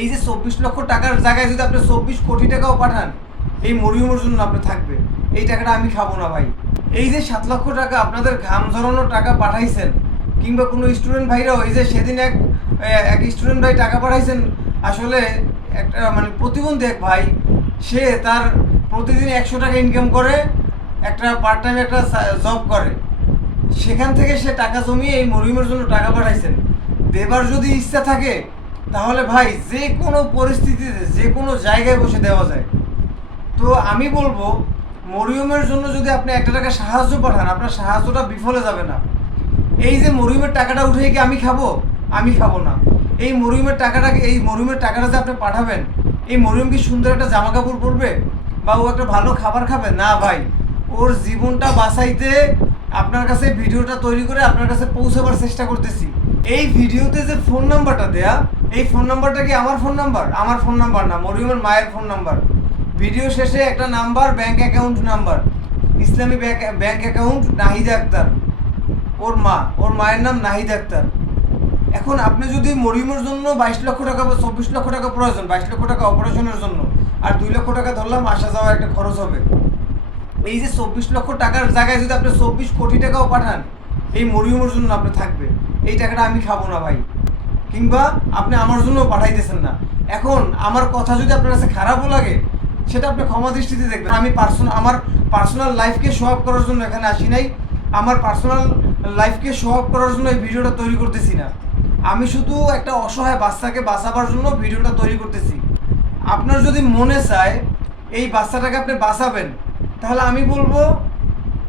এই যে 24 লক্ষ টাকার জায়গায় যদি আপনি 24 কোটি টাকাও পাঠান, এই মরিয়মের জন্য আপনি থাকবে। এই টাকাটা আমি খাবো না ভাই। এই যে 7 লক্ষ টাকা আপনাদের ঘাম ঝরানো টাকা পাঠাইছেন, কিংবা কোনো স্টুডেন্ট ভাইরাও এই যে সেদিন এক স্টুডেন্ট ভাই টাকা পাঠাইছেন, আসলে একটা মানে প্রতিবন্ধী এক ভাই, সে তার প্রতিদিন 100 টাকা ইনকাম করে, একটা পার্ট টাইম একটা জব করে, সেখান থেকে সে টাকা জমিয়ে এই মরিয়মের জন্য টাকা পাঠাইছেন। দেবার যদি ইচ্ছা থাকে তাহলে ভাই যে কোনো পরিস্থিতিতে যে কোনো জায়গায় বসে দেওয়া যায়। তো আমি বলবো, মরিয়মের জন্য যদি আপনি 1 টাকা সাহায্য পাঠান, আপনার সাহায্যটা বিফলে যাবে না। এই যে মরিয়মের টাকাটা উঠে কি আমি খাবো? আমি খাবো না। এই মরিয়মের টাকাটা যে আপনি পাঠাবেন, এই মরিয়ম কি সুন্দর একটা জামা কাপড় পরবে, বা ও একটা ভালো খাবার খাবে? না ভাই, ওর জীবনটা বাঁচাইতে আপনার কাছে ভিডিওটা তৈরি করে আপনার কাছে পৌঁছাবার চেষ্টা করতেছি। এই ভিডিওতে যে ফোন নাম্বারটা দেয়া, এই ফোন নাম্বারটা কি আমার ফোন নাম্বার? আমার ফোন নাম্বার না, মরিয়মের মায়ের ফোন নাম্বার। ভিডিও শেষে একটা নাম্বার, ব্যাংক অ্যাকাউন্ট নাম্বার, ইসলামী ব্যাংক অ্যাকাউন্ট নাহিদা আক্তার, ওর মায়ের নাম নাহিদা আক্তার। এখন আপনি যদি মরিয়মের জন্য 22 লক্ষ টাকা বা 24 লক্ষ টাকা প্রয়োজন, 22 লক্ষ টাকা অপারেশনের জন্য, আর 2 লক্ষ টাকা ধরলাম আসা যাওয়া একটা খরচ হবে। এই যে 24 লক্ষ টাকার জায়গায় যদি আপনি 24 কোটি টাকাও পাঠান, এই মরিয়মের জন্য আপনি থাকবে। এই টাকাটা আমি খাবো না ভাই। কিংবা আপনি আমার জন্য পাঠাইতেছেন না। এখন আমার কথা যদি আপনার কাছে খারাপও লাগে, সেটা আপনি ক্ষমা দৃষ্টিতে দেখবেন। আমি আমার পার্সোনাল লাইফকে শো আপ করার জন্য এখানে আসি নাই। আমার পার্সোনাল লাইফকে শো আপ করার জন্য এই ভিডিওটা তৈরি করতেছি না। আমি শুধু একটা অসহায় বাচ্চাকে বাঁচাবার জন্য ভিডিওটা তৈরি করতেছি। আপনার যদি মনে চায় এই বাচ্চাটাকে আপনি বাঁচাবেন, তাহলে আমি বলবো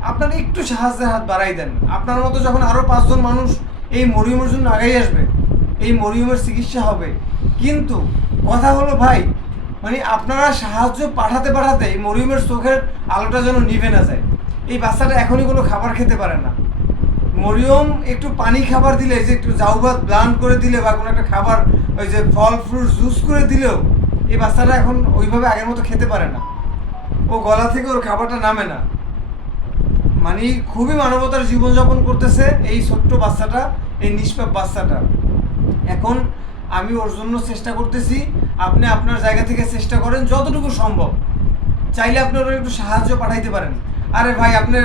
আপনারা একটু সাহায্যের হাত বাড়াই দেন। আপনার মতো যখন আরও 5 জন মানুষ এই মরিয়মের জন্য আগেই আসবে, এই মরিয়মের চিকিৎসা হবে। কিন্তু কথা হলো ভাই, মানে আপনারা সাহায্য পাঠাতে পাঠাতে এই মরিয়মের চোখের আলোটা যেন নিভে না যায়। এই বাচ্চাটা এখনই কোনো খাবার খেতে পারে না। মরিয়ম একটু পানি খাবার দিলে, যে একটু জাউবাত ব্লান্ড করে দিলে, বা কোনো একটা খাবার ওই যে ফল ফ্রুট জুস করে দিলেও এই বাচ্চাটা এখন ওইভাবে আগের মতো খেতে পারে না। ও গলা থেকে ওর খাবারটা নামে না। মানে খুবই মানবতার জীবনযাপন করতেছে এই ছোট্ট বাচ্চাটা, এই নিষ্পাপ বাচ্চাটা। এখন আমি ওর জন্য চেষ্টা করতেছি। আপনি আপনার জায়গা থেকে চেষ্টা করেন যতটুকু সম্ভব। চাইলে আপনি ওর একটু সাহায্য পাঠাইতে পারেন। আরে ভাই, আপনি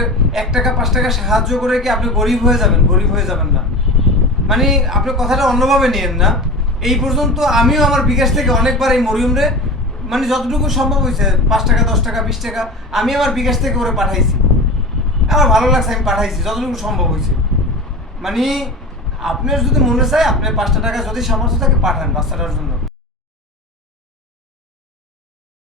1 টাকা 5 টাকা সাহায্য করে কি আপনি গরিব হয়ে যাবেন? গরিব হয়ে যাবেন না। মানে আপনি কথাটা অন্যভাবে নিয়েন না। এই পর্যন্ত আমিও আমার বিকাশ থেকে অনেকবার এই মরিয়মরে, মানে যতটুকু সম্ভব হয়েছে, 5 টাকা 10 টাকা 20 টাকা আমি আমার বিকাশ থেকে ওরে পাঠাইছি। আমার ভালো লাগছে, আমি পাঠাইছি যতটুকু সম্ভব হয়েছে। মানে আপনার যদি মনে চায়, আপনি 5টা টাকা যদি সামর্থ্য থাকে পাঠান বাচ্চাটার জন্য।